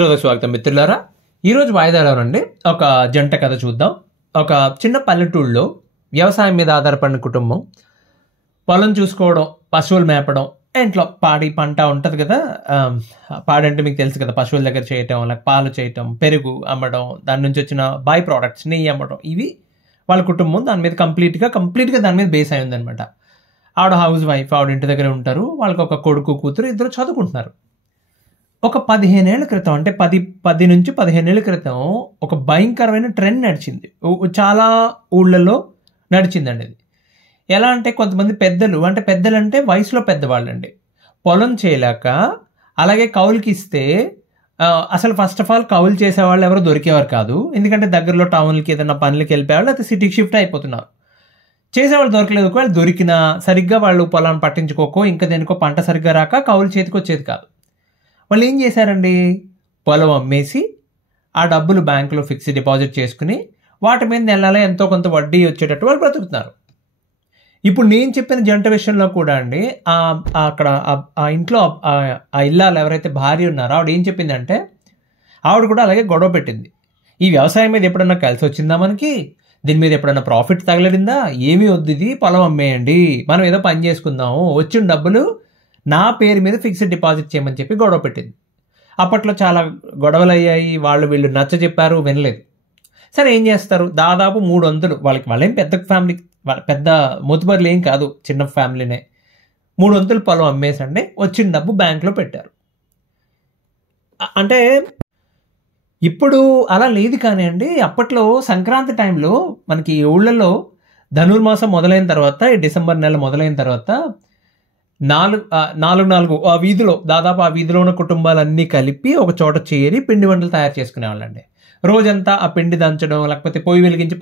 ఈరోజు స్వాగతం మిత్రులారా. ఈరోజు వాయిదాలోనండి ఒక జంట కథ చూద్దాం. ఒక చిన్న పల్లెటూళ్ళలో వ్యవసాయం మీద ఆధారపడిన కుటుంబం, పొలం చూసుకోవడం, పశువులు మేపడం, ఇంట్లో పాడి పంట ఉంటుంది కదా. పాడి అంటే మీకు తెలుసు కదా, పశువుల దగ్గర చేయటం, లేక పాలు చేయటం, పెరుగు అమ్మడం, దాని నుంచి వచ్చిన బై ప్రోడక్ట్స్ నెయ్యి అమ్మడం, ఇవి వాళ్ళ కుటుంబం దాని మీద కంప్లీట్గా దాని మీద బేస్ అయి ఉందనమాట. ఆవిడ హౌస్ వైఫ్, ఆవిడ ఇంటి దగ్గర ఉంటారు. వాళ్ళకి ఒక కొడుకు కూతురు, ఇద్దరు చదువుకుంటున్నారు. ఒక 15 ఏళ్ల క్రితం, అంటే 10 నుంచి 15 ఏళ్ల క్రితం ఒక భయంకరమైన ట్రెండ్ నడిచింది. చాలా ఊళ్ళలో నడిచిందండి అది. ఎలా అంటే కొంతమంది పెద్దలు అంటే వయసులో పెద్దవాళ్ళండి, పొలం చేయలేక అలాగే కౌలుకి ఇస్తే, అసలు ఫస్ట్ ఆఫ్ ఆల్ కౌలు చేసేవాళ్ళు ఎవరు దొరికేవారు కాదు. ఎందుకంటే దగ్గరలో టౌన్లకి ఏదైనా పనులకి వెళ్ళిపోయేవాళ్ళు, అయితే సిటీకి షిఫ్ట్ అయిపోతున్నారు. చేసేవాళ్ళు దొరకలేదు. ఒకవేళ దొరికినా సరిగ్గా వాళ్ళు పొలాన్ని పట్టించుకోకో, ఇంకా దేనికో పంట సరిగ్గా రాక కౌలు చేతికి వచ్చేది కాదు. వాళ్ళు ఏం చేశారండి, పొలం అమ్మేసి ఆ డబ్బులు బ్యాంకులో ఫిక్స్డ్ డిపాజిట్ చేసుకుని వాటి మీద నెలలో ఎంతో కొంత వడ్డీ వచ్చేటట్టు వాళ్ళు బ్రతుకుతున్నారు. ఇప్పుడు నేను చెప్పిన జంట విషయంలో కూడా అండి, అక్కడ ఆ ఇంట్లో ఆ ఇల్లాలు ఎవరైతే భార్య ఉన్నారో ఆవిడ ఏం చెప్పిందంటే, ఆవిడ కూడా అలాగే గొడవ పెట్టింది. ఈ వ్యవసాయం మీద ఎప్పుడన్నా కలిసి వచ్చిందా, మనకి దీని మీద ఎప్పుడన్నా ప్రాఫిట్ తగలడిందా, ఏమీ వద్దు, ఇది పొలం అమ్మేయండి, మనం ఏదో పని చేసుకుందాము, వచ్చిన డబ్బులు నా పేరు మీద ఫిక్స్డ్ డిపాజిట్ చేయమని చెప్పి గొడవ పెట్టింది. అప్పట్లో చాలా గొడవలు అయ్యాయి. వీళ్ళు నచ్చ చెప్పారు, వినలేదు. సరే ఏం చేస్తారు, దాదాపు 300, వాళ్ళేం పెద్ద ఫ్యామిలీ, పెద్ద మొతుబర్లు ఏం కాదు, చిన్న ఫ్యామిలీనే. 300 పొలం అమ్మేసండి, వచ్చిన డబ్బు బ్యాంకులో పెట్టారు. అంటే ఇప్పుడు అలా లేదు కానీ అండి, అప్పట్లో సంక్రాంతి టైంలో మనకి ఊళ్ళల్లో ధనుర్మాసం మొదలైన తర్వాత, డిసెంబర్ నెల మొదలైన తర్వాత 4 ఆ వీధిలో, దాదాపు ఆ వీధిలో ఉన్న కుటుంబాలన్నీ కలిపి ఒక చోట చేరి పిండి వంటలు తయారు చేసుకునేవాళ్ళండి. రోజంతా ఆ పిండి దంచడం, లేకపోతే పొయ్యి వెలిగించి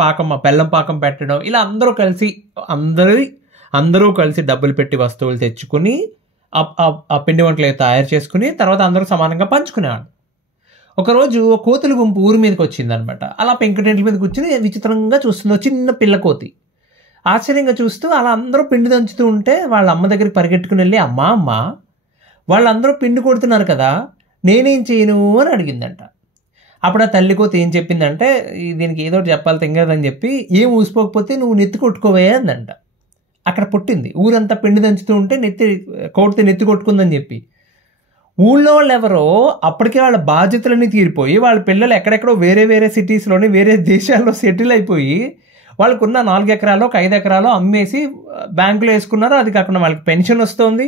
బెల్లం పాకం పెట్టడం, ఇలా అందరూ కలిసి డబ్బులు పెట్టి వస్తువులు తెచ్చుకుని ఆ పిండి వంటలు తయారు చేసుకుని తర్వాత అందరూ సమానంగా పంచుకునేవాళ్ళు. ఒకరోజు కోతుల గుంపు ఊరి మీదకి వచ్చిందనమాట. అలా పెంకుటెంట్ల మీద కూర్చుని విచిత్రంగా చూస్తుంది చిన్న పిల్ల కోతి. ఆశ్చర్యంగా చూస్తూ అలా అందరూ పిండి దంచుతూ ఉంటే వాళ్ళ అమ్మ దగ్గరికి పరిగెట్టుకుని వెళ్ళి, అమ్మ వాళ్ళందరూ పిండి కొడుతున్నారు కదా, నేనేం చేయను అని అడిగిందంట. అప్పుడు ఆ తల్లి కోతి ఏం చెప్పిందంటే, దీనికి ఏదో చెప్పాలి తెంగదని చెప్పి, ఏం ఊసిపోకపోతే నువ్వు నెత్తి కొట్టుకోవే అందంట. అక్కడ పుట్టింది. ఊరంతా పిండి దంచుతూ ఉంటే నెత్తి కొట్టుకుందని చెప్పి. ఊళ్ళో వాళ్ళు ఎవరో అప్పటికే వాళ్ళ బాధ్యతలన్నీ తీరిపోయి, వాళ్ళ పిల్లలు ఎక్కడెక్కడో వేరే సిటీస్లోని వేరే దేశాల్లో సెటిల్ అయిపోయి, వాళ్ళకున్న 4 ఎకరాలు 5 ఎకరాలు అమ్మేసి బ్యాంకులో వేసుకున్నారు. అది కాకుండా వాళ్ళకి పెన్షన్ వస్తుంది,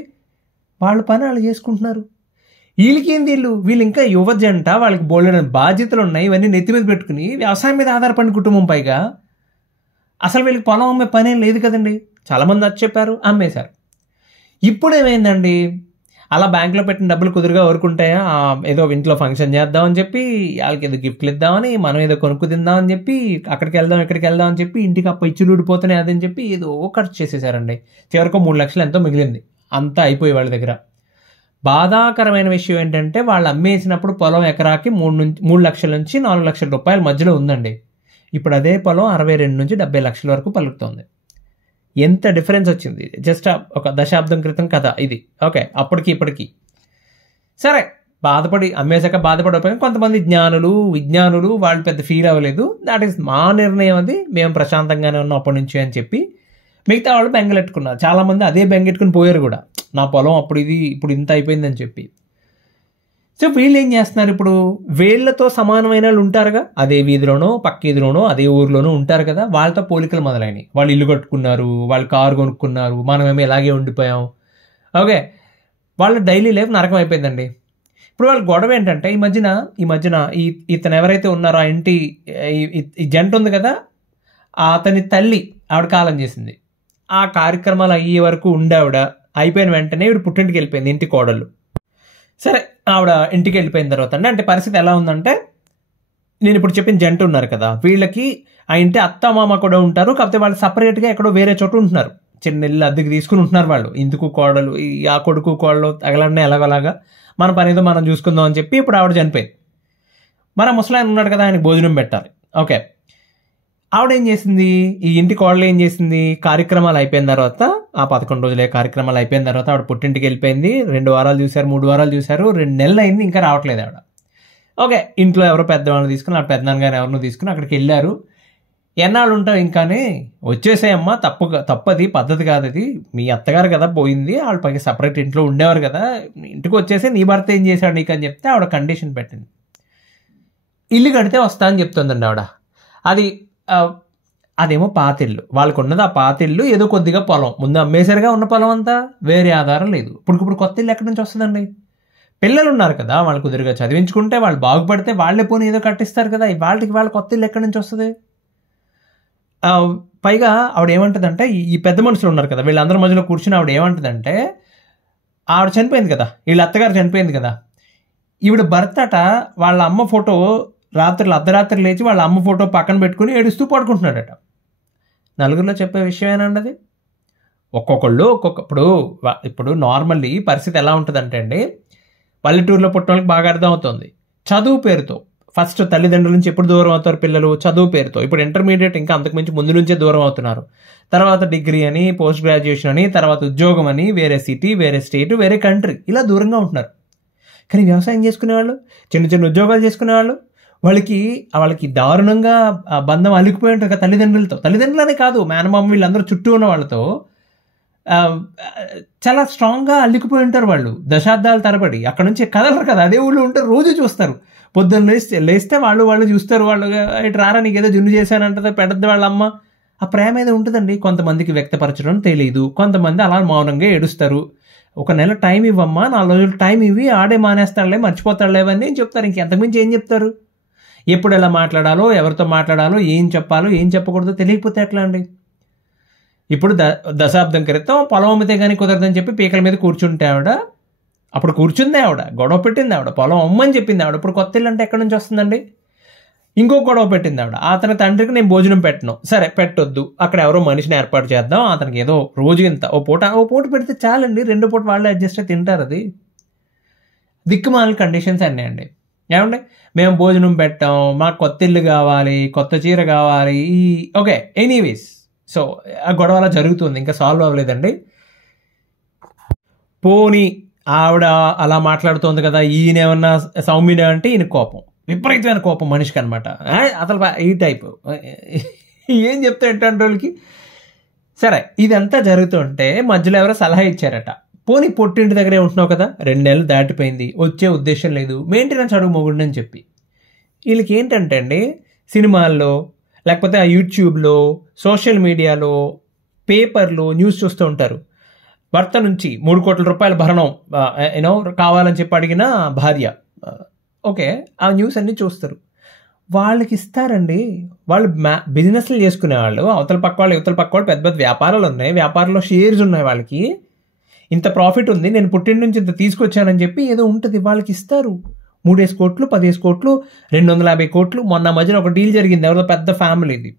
వాళ్ళ పని వాళ్ళు చేసుకుంటున్నారు. వీళ్ళు ఇంకా యువజంట, వాళ్ళకి బోలెడని బాధ్యతలు ఉన్నాయి, ఇవన్నీ నెత్తి మీద పెట్టుకుని వ్యవసాయం మీద ఆధారపడిన కుటుంబం. పైగా అసలు వీళ్ళకి పొలం అమ్మే పనేం లేదు కదండి. చాలామంది వచ్చి చెప్పారు, అమ్మేశారు. ఇప్పుడు ఏమైందండి, అలా బ్యాంకులో పెట్టిన డబ్బులు కుదురుగా ఊరుకుంటాయా, ఏదో ఇంట్లో ఫంక్షన్ చేద్దామని చెప్పి, వాళ్ళకి ఏదో గిఫ్ట్లు ఇద్దామని, మనం ఏదో కొనుక్కు తిందామని చెప్పి, ఇక్కడికి వెళ్దాం అని చెప్పి, ఇంటికి అప్ప ఇచ్చులు ఊడిపోతున్నాయి అదని చెప్పి ఏదో ఖర్చు చేసేసారండి. చివరికి 3 లక్షలు ఎంతో మిగిలింది. అంతా అయిపోయి వాళ్ళ దగ్గర. బాధాకరమైన విషయం ఏంటంటే, వాళ్ళు అమ్మేసినప్పుడు పొలం ఎకరాకి 3 లక్షల నుంచి 4 లక్షల రూపాయల మధ్యలో ఉందండి. ఇప్పుడు అదే పొలం 62 నుంచి 70 లక్షల వరకు పలుకుతుంది. ఎంత డిఫరెన్స్ వచ్చింది. జస్ట్ ఒక దశాబ్దం క్రితం కథ ఇది. ఓకే, అప్పటికి ఇప్పటికి. సరే, అమ్మేశాక బాధపడిపోయి కొంతమంది విజ్ఞానులు వాళ్ళు పెద్ద ఫీల్ అవ్వలేదు. దాట్ ఈస్ మా నిర్ణయం, అది మేము ప్రశాంతంగానే ఉన్నాం అప్పటి నుంచి అని చెప్పి మిగతా వాళ్ళు బెంగలెట్టుకున్నారు. చాలామంది అదే బెంగెట్టుకుని పోయారు కూడా, నా పొలం ఇప్పుడు ఇంత అయిపోయిందని చెప్పి. సో వీళ్ళు ఏం చేస్తున్నారు, ఇప్పుడు వీళ్ళతో సమానమైన వాళ్ళు ఉంటారుగా, అదే వీధిలోనో పక్క వీధిలోనో అదే ఊరిలోనో ఉంటారు కదా, వాళ్ళతో పోలికలు మొదలైనవి. వాళ్ళు ఇల్లు కట్టుకున్నారు, వాళ్ళు కారు కొనుక్కున్నారు, మనమేమో ఇలాగే ఉండిపోయాం. ఓకే, వాళ్ళ డైలీ లైఫ్ నరకం అయిపోయిందండి. ఇప్పుడు వాళ్ళ గొడవ ఏంటంటే, ఈ మధ్యన ఇతను ఎవరైతే ఉన్నారో ఆ ఇంటి ఈ జంట ఉంది కదా, అతని తల్లి ఆవిడ కాలం చేసింది. ఆ కార్యక్రమాలు అయ్యే వరకు ఆవిడ అయిపోయిన వెంటనే ఇవి పుట్టింటికి వెళ్ళిపోయింది, ఇంటి కోడళ్ళు. సరే, ఆవిడ ఇంటికి వెళ్ళిపోయిన తర్వాత అంటే పరిస్థితి ఎలా ఉందంటే, నేను ఇప్పుడు చెప్పిన జంట ఉన్నారు కదా, వీళ్ళకి ఆ ఇంటి అత్త మామ కూడా ఉంటారు. కాకపోతే వాళ్ళు సపరేట్గా ఎక్కడో వేరే చోట ఉంటున్నారు, చిన్న ఇల్లు అద్దెకి తీసుకుని ఉంటున్నారు వాళ్ళు. ఇందుకు కోడలు, ఆ కొడుకు కోడలు తగలనే ఎలాగోలాగా మన పని ఏదో మనం చూసుకుందాం అని చెప్పి ఇప్పుడు ఆవిడ చనిపోయింది. మన ముసలాయన ఉన్నాడు కదా, ఆయనకు భోజనం పెట్టాలి. ఓకే, ఆవిడ ఏం చేసింది, ఈ ఇంటి కోడలు ఏం చేసింది, కార్యక్రమాలు అయిపోయిన తర్వాత, ఆ 11 రోజులే కార్యక్రమాలు అయిపోయిన తర్వాత ఆవిడ పుట్టింటికి వెళ్ళిపోయింది. 2 వారాలు చూశారు, 3 వారాలు చూశారు, 2 నెలలు అయింది, ఇంకా రావట్లేదు ఆవిడ. ఓకే, ఇంట్లో ఎవరో పెద్దవాళ్ళని తీసుకుని ఆ పెద్దనాన్న గారు ఎవరినో తీసుకుని అక్కడికి వెళ్ళారు. ఎన్నాళ్ళు ఉంటావు ఇంకానే, వచ్చేసాయమ్మా, తప్పది, పద్ధతి కాదు అది, మీ అత్తగారు కదా పోయింది, వాళ్ళు పైకి సపరేట్ ఇంట్లో ఉండేవారు కదా, ఇంటికి వచ్చేసి నీ భర్త ఏం చేశాడు నీకు అని చెప్తే ఆవిడ కండిషన్ పెట్టింది. ఇల్లు కడితే వస్తా అని చెప్తుందండి ఆవిడ. అది అదేమో పాతిల్లు, వాళ్ళకు ఉన్నది ఆ పాతిల్లు, ఏదో కొద్దిగా పొలం ముందు అమ్మేసరిగా ఉన్న పొలం అంతా, వేరే ఆధారం లేదు. ఇప్పుడు కొత్త ఇల్లు ఎక్కడి నుంచి వస్తుందండి? పిల్లలు ఉన్నారు కదా, వాళ్ళు కుదురుగా చదివించుకుంటే, వాళ్ళు బాగుపడితే వాళ్ళే పోనీ ఏదో కట్టిస్తారు కదా, వాళ్ళ కొత్త ఇల్లు ఎక్కడి నుంచి వస్తుంది? పైగా ఆవిడ ఏమంటుందంటే, ఈ పెద్ద మనుషులు ఉన్నారు కదా, వీళ్ళందరి మధ్యలో కూర్చుని ఆవిడ ఏమంటుందంటే, ఆవిడ చనిపోయింది కదా, వీళ్ళ అత్తగారు చనిపోయింది కదా, ఈవిడ భర్తట వాళ్ళ అమ్మ ఫోటో అర్ధరాత్రి లేచి వాళ్ళ అమ్మ ఫోటో పక్కన పెట్టుకుని ఏడుస్తూ పడుకుంటున్నాడట. నలుగురిలో చెప్పే విషయమేనండి అది. ఒక్కొక్కళ్ళు ఇప్పుడు నార్మల్లీ పరిస్థితి ఎలా ఉంటుందంటే అండి, పల్లెటూరులో పుట్టిన వాళ్ళకి బాగా అర్థం అవుతుంది. చదువు పేరుతో ఫస్ట్ తల్లిదండ్రుల నుంచి ఎప్పుడు దూరం అవుతారు పిల్లలు? చదువు పేరుతో. ఇప్పుడు ఇంటర్మీడియట్ ఇంకా అంతకుమించి ముందు నుంచే దూరం అవుతున్నారు. తర్వాత డిగ్రీ అని, పోస్ట్ గ్రాడ్యుయేషన్ అని, తర్వాత ఉద్యోగం అని, వేరే సిటీ, వేరే స్టేట్, వేరే కంట్రీ, ఇలా దూరంగా ఉంటున్నారు. కానీ వ్యవసాయం చేసుకునేవాళ్ళు, చిన్న చిన్న ఉద్యోగాలు చేసుకునేవాళ్ళు, వాళ్ళకి దారుణంగా బంధం అలిగిపోయి ఉంటుంది కదా తల్లిదండ్రులనే కాదు, మేనమామ వీళ్ళందరూ చుట్టూ ఉన్న వాళ్ళతో చాలా స్ట్రాంగ్గా అల్లికిపోయి ఉంటారు వాళ్ళు, దశాబ్దాల తరబడి. అక్కడ నుంచి కదలరు కదా, అదే ఊళ్ళో ఉంటారు, రోజు చూస్తారు. పొద్దున్న లేస్తే వాళ్ళు చూస్తారు, వాళ్ళు ఇటు రారా నీకు ఏదో జున్ను చేశానంటే పెద్దది వాళ్ళ అమ్మ. ఆ ప్రేమ ఏదో ఉంటుందండి, కొంతమందికి వ్యక్తపరచడం తెలియదు, కొంతమంది అలా మౌనంగా ఏడుస్తారు. ఒక నెల టైం ఇవ్వమ్మా, 4 రోజులు టైం ఇవ్వి, ఆడే మానేస్తాడులే, మర్చిపోతాడులే అని చెప్తారు. ఇంకెంతకుమించి ఏం చెప్తారు? ఎప్పుడు ఎలా మాట్లాడాలో, ఎవరితో మాట్లాడాలో, ఏం చెప్పాలో ఏం చెప్పకూడదో తెలియకపోతే ఎట్లా అండి? ఇప్పుడు దశాబ్దం క్రితం పొలం అమ్మితే కానీ కుదరదని చెప్పి పీకల మీద కూర్చుంటే అప్పుడు కూర్చుంది ఆవిడ, గొడవ పెట్టింది ఆవిడ, పొలం అమ్మని చెప్పింది ఆవిడ. ఇప్పుడు కొత్త ఇల్లు అంటే ఎక్కడి నుంచి వస్తుందండి? ఇంకో గొడవ పెట్టింది ఆవిడ, అతని తండ్రికి నేను భోజనం పెట్టను, సరే పెట్టొద్దు, అక్కడ ఎవరో మనిషిని ఏర్పాటు చేద్దాం, అతనికి ఏదో రోజు ఇంత ఓ పూట పెడితే చాలండి, 2 పూట వాళ్ళే అడ్జస్ట్ అయి తింటారు. అది దిక్కుమాల కండిషన్స్ అన్నీ అండి. ఏమండి, మేము భోజనం పెట్టాం, మాకు కొత్త ఇల్లు కావాలి, కొత్త చీర కావాలి, ఓకే ఎనీవేస్. సో ఆ గొడవ అలా జరుగుతుంది, ఇంకా సాల్వ్ అవ్వలేదండి. పోనీ ఆవిడ అలా మాట్లాడుతోంది కదా, ఈయనేమన్నా సౌమ్యునే అంటే ఈయన కోపం, విపరీతమైన కోపం మనిషికి అనమాట. అసలు ఈ టైపు ఏం చెప్తే ఏంటంటే వాళ్ళకి. సరే, ఇదంతా జరుగుతుంటే మధ్యలో ఎవరో సలహా ఇచ్చారట, పోనీ పొట్టింటి దగ్గరే ఉంటున్నావు కదా, 2 నెలలు దాటిపోయింది, వచ్చే ఉద్దేశం లేదు, మెయింటెనెన్స్ అడుగు మొగుడిని అని చెప్పి. వీళ్ళకి ఏంటంటే అండి, సినిమాల్లో లేకపోతే ఆ యూట్యూబ్లో, సోషల్ మీడియాలో, పేపర్లో న్యూస్ చూస్తూ ఉంటారు. భర్త నుంచి 3 కోట్ల రూపాయల భరణం కావాలని చెప్పి అడిగిన భార్య, ఓకే, ఆ న్యూస్ అన్నీ చూస్తారు. వాళ్ళకి ఇస్తారండి. వాళ్ళు బిజినెస్లు చేసుకునేవాళ్ళు, అవతల పక్క వాళ్ళు ఇవతల పక్క వాళ్ళు పెద్ద పెద్ద వ్యాపారాలు ఉన్నాయి, వ్యాపారంలో షేర్స్ ఉన్నాయి, వాళ్ళకి ఇంత ప్రాఫిట్ ఉంది, నేను పుట్టిన నుంచి ఇంత తీసుకొచ్చానని చెప్పి ఏదో ఉంటుంది, వాళ్ళకి ఇస్తారు. 3 కోట్లు 10 కోట్లు 250 కోట్లు. మొన్న మధ్యన ఒక డీల్ జరిగింది, ఎవరిదో పెద్ద ఫ్యామిలీది,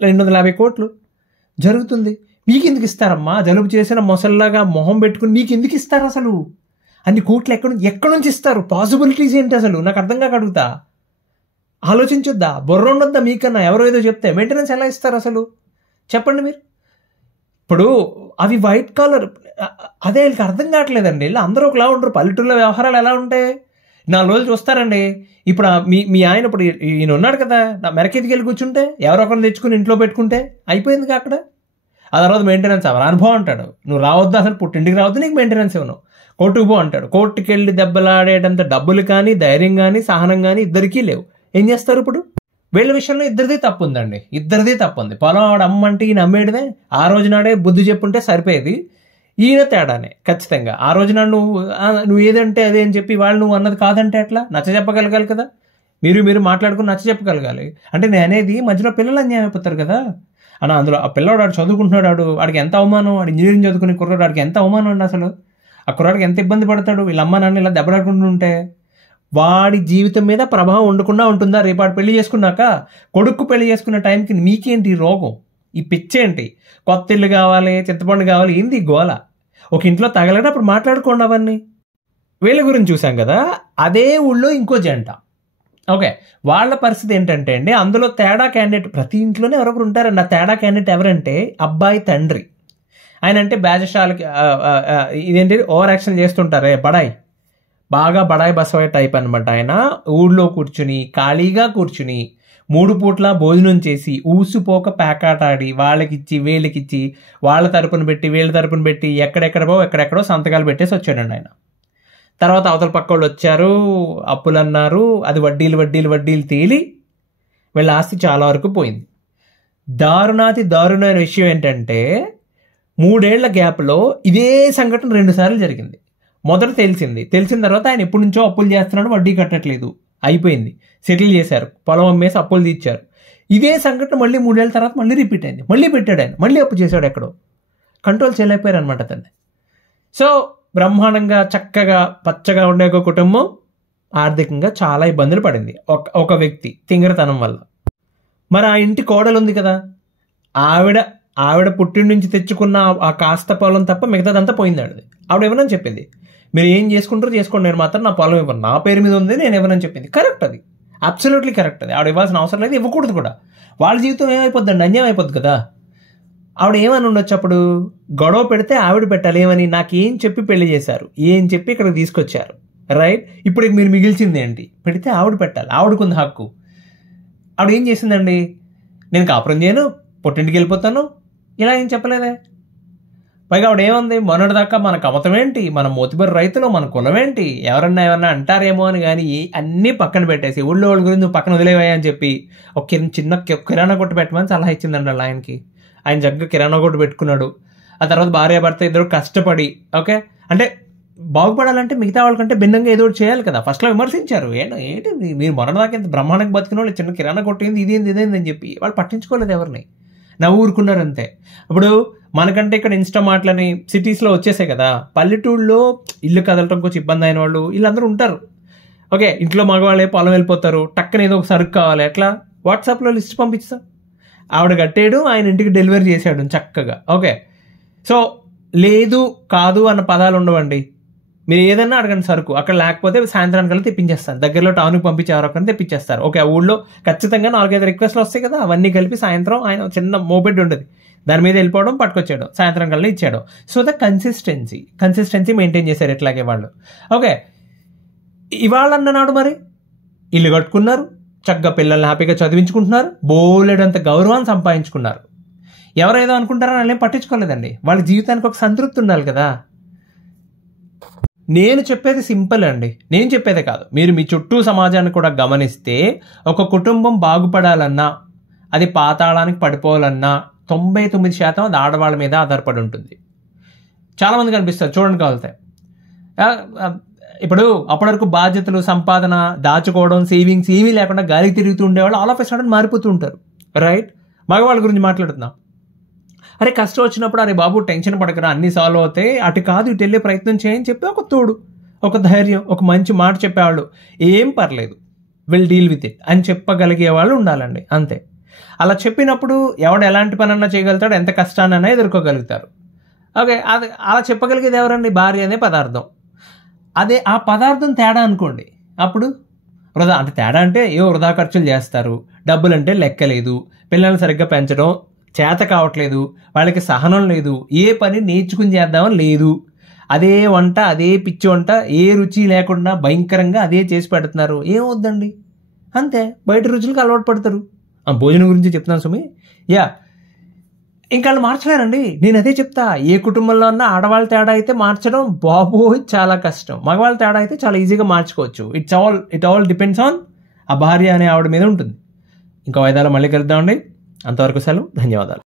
250 కోట్లు జరుగుతుంది. మీకు ఎందుకు ఇస్తారమ్మా? జలుబు చేసిన మొసల్లాగా మొహం పెట్టుకుని మీకు ఎందుకు ఇస్తారు అసలు? అన్ని కోట్లు ఎక్కడి నుంచి ఇస్తారు? పాసిబిలిటీస్ ఏంటి అసలు? నాకు అర్థం కాక అడుగుతా. ఆలోచించొద్దా? బుర్ర ఉండొద్దా మీకన్నా? ఎవరో ఏదో చెప్తే మెయింటెనెన్స్ ఎలా ఇస్తారు అసలు? చెప్పండి మీరు. ఇప్పుడు అవి వైట్ కాలర్, అదే వీళ్ళకి అర్థం కావట్లేదండి. వీళ్ళు అందరూ ఒకలా ఉండరు. పల్లెటూళ్ళ వ్యవహారాలు ఎలా ఉంటాయి? 4 రోజులు చూస్తారండి. ఇప్పుడు మీ ఆయన, ఇప్పుడు ఈయన ఉన్నాడు కదా, నా మెరకెదికి వెళ్ళి కూర్చుంటే ఎవరో ఒకరిని తెచ్చుకుని ఇంట్లో పెట్టుకుంటే అయిపోయింది అక్కడ. ఆ తర్వాత మెయింటెనెన్స్ అవ్వరు, అనుభవం అంటాడు. నువ్వు రావద్దు, అసలు పుట్టింటికి రావద్దు, నీకు మెయింటెనెన్స్ ఇవ్వను, కోర్టుకు పో అంటాడు. కోర్టుకి వెళ్ళి దెబ్బలాడేటంత డబ్బులు కానీ, ధైర్యం కానీ, సహనం కానీ ఇద్దరికీ లేవు. ఏం చేస్తారు ఇప్పుడు? వీళ్ళ విషయంలో ఇద్దరిదే తప్పు ఉందండి, ఇద్దరిదే తప్పు ఉంది. పొలం ఆవిడ అమ్మంటే ఈయన అమ్మేడిదే. ఆ రోజు నాడే బుద్ధి చెప్పుంటే సరిపోయేది. ఈయన తేడానే ఖచ్చితంగా. ఆ రోజున నువ్వు ఏదంటే అదే అని చెప్పి వాళ్ళు నువ్వు అన్నది కాదంటే ఎట్లా? నచ్చ చెప్పగలగాలి కదా, మీరు మాట్లాడుకుని నచ్చ చెప్పగలగాలి. అంటే నేను అనేది మధ్యలో పిల్లలు అన్యాయం అయిపోతారు కదా అన్న. అందులో ఆ పిల్లవాడు ఆడు చదువుకుంటున్నాడు, వాడికి ఎంత అవమానం, వాడు ఇంజనీరింగ్ చదువుకునే కుర్రాడు, వాడికి ఎంత అవమానం అండి అసలు. ఆ కుర్రాడికి ఎంత ఇబ్బంది పడతాడు వీళ్ళ అమ్మ నాన్న ఇలా దెబ్బలాడుకుంటుంటే. వాడి జీవితం మీద ప్రభావం ఉండకుండా ఉంటుందా? రేపు వాడు పెళ్లి చేసుకున్నాక కొడుకు పెళ్లి చేసుకున్న టైంకి మీకేంటి రోగం, ఈ పిచ్చేంటి? కొత్త ఇల్లు కావాలి, చింతపండు కావాలి, ఏంది గోల? ఒక ఇంట్లో తగలటప్పుడు మాట్లాడుకోండి అవన్నీ. వీళ్ళ గురించి చూసాం కదా, అదే ఊళ్ళో ఇంకో జంట, ఓకే, వాళ్ళ పరిస్థితి ఏంటంటే అండి, అందులో తేడా క్యాండిడేట్ ప్రతి ఇంట్లోనే ఎవరొకరు ఉంటారండి. ఆ తేడా క్యాండిడేట్ ఎవరంటే అబ్బాయి తండ్రి. ఆయన అంటే బేజశాలకి ఇదేంటి ఓవర్ యాక్షన్ చేస్తుంటారే బడాయి, బాగా బడాయి బసవయ్య టైప్ అనమాట. ఆయన ఊళ్ళో కూర్చుని ఖాళీగా కూర్చుని 3 పూట్ల భోజనం చేసి ఊసిపోక పేకాట ఆడి వాళ్ళకిచ్చి వీళ్ళకిచ్చి వాళ్ళ తరపున పెట్టి వీళ్ళ తరపున పెట్టి ఎక్కడెక్కడో సంతకాలు పెట్టేసి వచ్చాడండి ఆయన. తర్వాత అవతల పక్క వాళ్ళు వచ్చారు, అప్పులు అన్నారు, అది వడ్డీలు తేలి వీళ్ళ ఆస్తి చాలా వరకు పోయింది. దారుణమైన విషయం ఏంటంటే 3 ఏళ్ల గ్యాప్లో ఇదే సంఘటన 2 సార్లు జరిగింది. మొదట తెలిసిన తర్వాత ఆయన ఎప్పటి నుంచో అప్పులు చేస్తున్నాడు, వడ్డీ కట్టట్లేదు, అయిపోయింది, సెటిల్ చేశారు, పొలం అమ్మేసి అప్పులు తీర్చారు. ఇదే సంఘటన మళ్ళీ 3 ఏళ్ల తర్వాత మళ్ళీ రిపీట్ అయింది. మళ్ళీ పెట్టాడు ఆయన, మళ్ళీ అప్పు చేశాడు, ఎక్కడో కంట్రోల్ చేయలేకపోయారు అనమాట అతన్ని. సో బ్రహ్మాండంగా చక్కగా పచ్చగా ఉండే ఒక కుటుంబం ఆర్థికంగా చాలా ఇబ్బందులు పడింది ఒక వ్యక్తి తింగరతనం వల్ల. మరి ఆ ఇంటి కోడలు ఉంది కదా, ఆవిడ పుట్టిన నుంచి తెచ్చుకున్న ఆ కాస్త పొలం తప్ప మిగతాదంతా పోయింది. ఆవిడ ఇవ్వనని చెప్పింది. మీరు ఏం చేసుకుంటారో చేసుకోండి, నేను మాత్రం నా పొలం ఇవ్వను, నా పేరు మీద ఉంది, నేను ఇవ్వనని చెప్పింది. కరెక్ట్, అది అబ్సల్యూట్లీ కరెక్ట్. అది ఆవిడ ఇవ్వాల్సిన అవసరం లేదు, ఇవ్వకూడదు కూడా. వాళ్ళ జీవితం ఏమైపోద్దండి, అన్యాయం అయిపోద్ది కదా. ఆవిడ ఏమని ఉండొచ్చు అప్పుడు, గొడవ పెడితే ఆవిడ పెట్టాలి ఏమని, నాకేం చెప్పి పెళ్లి చేశారు, ఏం చెప్పి ఇక్కడికి తీసుకొచ్చారు, రైట్, ఇప్పుడు మీరు మిగిల్చింది ఏంటి, పెడితే ఆవిడ పెట్టాలి, ఆవిడకుంది హక్కు. ఆవిడ ఏం చేసిందండి, నేను కాపురం చేయను, పుట్టింటికి వెళ్ళిపోతాను, ఇలా ఏం చెప్పలేదే. పైగా ఆవిడ ఏముంది, మొన్నటిదాకా మన కమతం ఏంటి, మన మోతిబరి రైతులు, మన కులం ఏంటి, ఎవరన్నా అంటారేమో అని కానీ అన్నీ పక్కన పెట్టేసి ఊళ్ళో వాళ్ళ గురించి నువ్వు పక్కన వదిలేవా అని చెప్పి ఒక చిన్న కిరాణా కొట్టు పెట్టమని సలహా ఇచ్చిందండి వాళ్ళ ఆయనకి. ఆయన చక్కగా కిరాణా కొట్టు పెట్టుకున్నాడు. ఆ తర్వాత భార్యాభర్త ఇద్దరు కష్టపడి, ఓకే, అంటే బాగుపడాలంటే మిగతా వాళ్ళకంటే భిన్నంగా ఏదో చేయాలి కదా. ఫస్ట్లో విమర్శించారు, ఏంటి మీరు మొన్నటిదాకా ఇంత బ్రహ్మాండంగా బతికిన వాళ్ళు చిన్న కిరాణా కొట్టేది ఇదేంది అని చెప్పి వాళ్ళు పట్టించుకోలేదు ఎవరిని, ఊరుకున్నారు అంతే. ఇప్పుడు మనకంటే ఇక్కడ ఇన్స్టామార్ట్లని సిటీస్లో వచ్చేసాయి కదా, పల్లెటూళ్ళలో ఇల్లు కదలటం కొంచెం ఇబ్బంది అయిన వాళ్ళు వీళ్ళందరూ ఉంటారు. ఓకే, ఇంట్లో మగవాళ్ళే పొలం వెళ్ళిపోతారు, టక్కన ఏదో ఒక సరుకు కావాలి, ఎట్లా వాట్సాప్లో లిస్ట్ పంపిస్తాం, ఆవిడ కట్టేయడం, ఆయన ఇంటికి డెలివరీ చేసాడు చక్కగా. ఓకే, సో లేదు కాదు అన్న పదాలు ఉండవండి. మీరు ఏదన్నా అడగండి సరుకు, అక్కడ లేకపోతే సాయంత్రానికల్లా తెప్పించేస్తారు, దగ్గరలో టౌన్కి పంపించే ఎవరొకరిని తెప్పించేస్తారు. ఓకే, ఆ ఊళ్ళో ఖచ్చితంగా 4-5 రిక్వెస్ట్లు వస్తాయి కదా, అవన్నీ కలిపి సాయంత్రం ఆయన చిన్న మోపెడ్ ఉంటుంది, దాని మీద వెళ్ళిపోవడం, పట్టుకొచ్చేయడం, సాయంత్రం కల్లా ఇచ్చేయడం. సో ద కన్సిస్టెన్సీ మెయింటైన్ చేశారు ఎట్లాగే వాళ్ళు. ఓకే, ఇవాళ అన్ననాడు మరి ఇల్లు కట్టుకున్నారు, చక్కగా పిల్లల్ని హ్యాపీగా చదివించుకుంటున్నారు, బోలెడంత గౌరవాన్ని సంపాదించుకున్నారు. ఎవరేదో అనుకుంటారని వాళ్ళేం పట్టించుకోలేదండి. వాళ్ళ జీవితానికి ఒక సంతృప్తి ఉండాలి కదా. నేను చెప్పేది సింపుల్ అండి, నేను చెప్పేదే కాదు, మీరు మీ చుట్టూ సమాజాన్ని కూడా గమనిస్తే ఒక కుటుంబం బాగుపడాలన్నా, అది పాతాళానికి పడిపోవాలన్నా 99% అది ఆడవాళ్ళ మీద ఆధారపడి ఉంటుంది. చాలామంది కనిపిస్తారు చూడండి కావాలితే. ఇప్పుడు అప్పటి వరకు బాధ్యతలు, సంపాదన, దాచుకోవడం, సేవింగ్స్ ఏమీ లేకుండా గాలికి తిరుగుతూ ఉండేవాళ్ళు ఆల్ ఆఫ్ ఎ సడన్ మారిపోతూ ఉంటారు, రైట్. మగవాళ్ళ గురించి మాట్లాడుతున్నాం. అరే కష్టం వచ్చినప్పుడు అరే బాబు టెన్షన్ పడకరా, అన్నీ సాల్వ్ అవుతాయి, అటు కాదు ఇటు వెళ్ళే ప్రయత్నం చేయని చెప్పి ఒక తోడు, ఒక ధైర్యం, ఒక మంచి మాట చెప్పేవాళ్ళు, ఏం పర్లేదు విల్ డీల్ విత్ ఇట్ అని చెప్పగలిగే వాళ్ళు ఉండాలండి, అంతే. అలా చెప్పినప్పుడు ఎవడు ఎలాంటి పనన్నా చేయగలుగుతాడు, ఎంత కష్టాన్నైనా ఎదుర్కోగలుగుతారు. ఓకే, అది అలా చెప్పగలిగేది ఎవరండి, భార్య అనే పదార్థం. అదే ఆ పదార్థం తేడా అనుకోండి, అప్పుడు వృధా అంటే తేడా అంటే వృధా ఖర్చులు చేస్తారు, డబ్బులు అంటే లెక్కలేదు, పిల్లల్ని సరిగ్గా పెంచడం చేత కావట్లేదు, వాళ్ళకి సహనం లేదు, ఏ పని నేర్చుకుని చేద్దామని లేదు, అదే వంట, అదే పిచ్చి వంట, ఏ రుచి లేకుండా భయంకరంగా అదే చేసి పెడుతున్నారు, ఏమవుద్దండి, అంతే. బయట రుచులకు అలవాటు పడతారు. భోజనం గురించి చెప్తున్నాను సుమి. ఇంకా వాళ్ళు మార్చలేరండి, నేను అదే చెప్తా. ఏ కుటుంబంలో అన్నా ఆడవాళ్ళ తేడా అయితే మార్చడం బాబోయ్ చాలా కష్టం, మగవాళ్ళ తేడా అయితే చాలా ఈజీగా మార్చుకోవచ్చు. ఇట్ ఆల్ డిపెండ్స్ ఆన్ ఆ భార్య అనే ఆవిడ మీద ఉంటుంది. ఇంకో వాయిదాలో మళ్ళీ కలుద్దామండి. అంతవరకు సెలవు, ధన్యవాదాలు.